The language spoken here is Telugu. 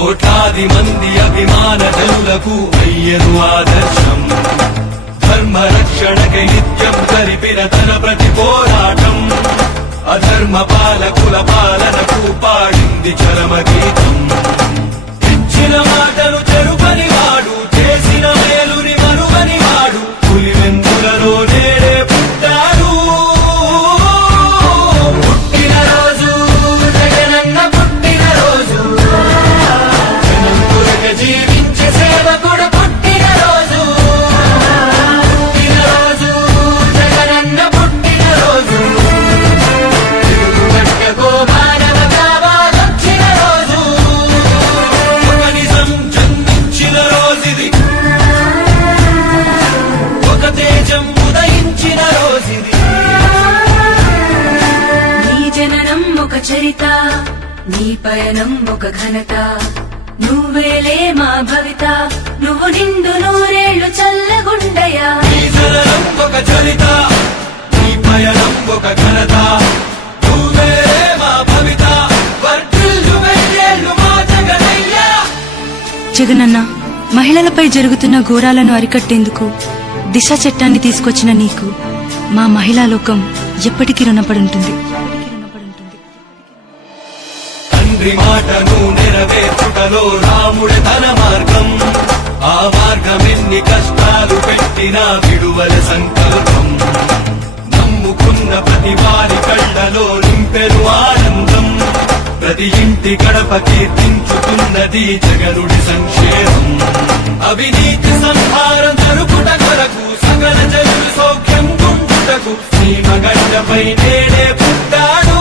కోట్లాది మంది అభిమాన జనులకు అయ్యను ఆదర్శం ధర్మ రక్షణకై నిత్యం జరిపిన తన ప్రతి పోరాటం అధర్మ పాలకుల పాలనకు పాడింది చరమ గీతం ఇచ్చిన మాటను చెరుపని వాడు చేసిన మేలుని మరువని వాడు పులివెందులలో నేడే పుట్టాడు పుట్టిన రోజు జగనన్న పుట్టిన రోజు జనం కొరక జీవించే సేవకుడు పుట్టిన రోజు పుట్టిన రోజు జగనన్న పుట్టిన రోజు తెలుగుగడ్డకు మానవతా వాదొచ్చిన రోజు ఒక నిజం జన్మించిన రోజుది ఒక తేజం ఉదయించిన రోజుది నీ జననం ఒక చరిత నీ పయనం ఒక ఘనత నువ్వేలే మా భవిత నువ్వు నిండు నూరేళ్లు చల్లగుండయా నీ జననం ఒక చరిత నీ పయనం ఒక ఘనత నువ్వే మా భవిత వర్ధిల్లు వెయ్యేళ్ళు మా జగనయ్యా జగనన్న మహిళలపై జరుగుతున్న ఘోరాలను అరికట్టేందుకు దిశ చట్టాన్ని తీసుకొచ్చిన నీకు మా మహిళా లోకం ఎప్పటికీ రుణపడి ఉంటుంది. తండ్రి మాటను నెరవేర్చుటలో రాముడి తన మార్గం ఆ మార్గం ఎన్ని కష్టాలు పెట్టినా విడువల సంకల్పం నమ్ముకున్న ప్రతి వారి కళ్ళలో నింపెను ఆనందం ప్రతి ఇంటి గడప కీర్తించుతున్నది జగనుడి సంక్షేమం అవినీతి సంహారం జరుపుట కొరకు సకల జనులు సౌఖ్యం గుంటుటకు సీమగడ్డపై నేడే పుట్టాడు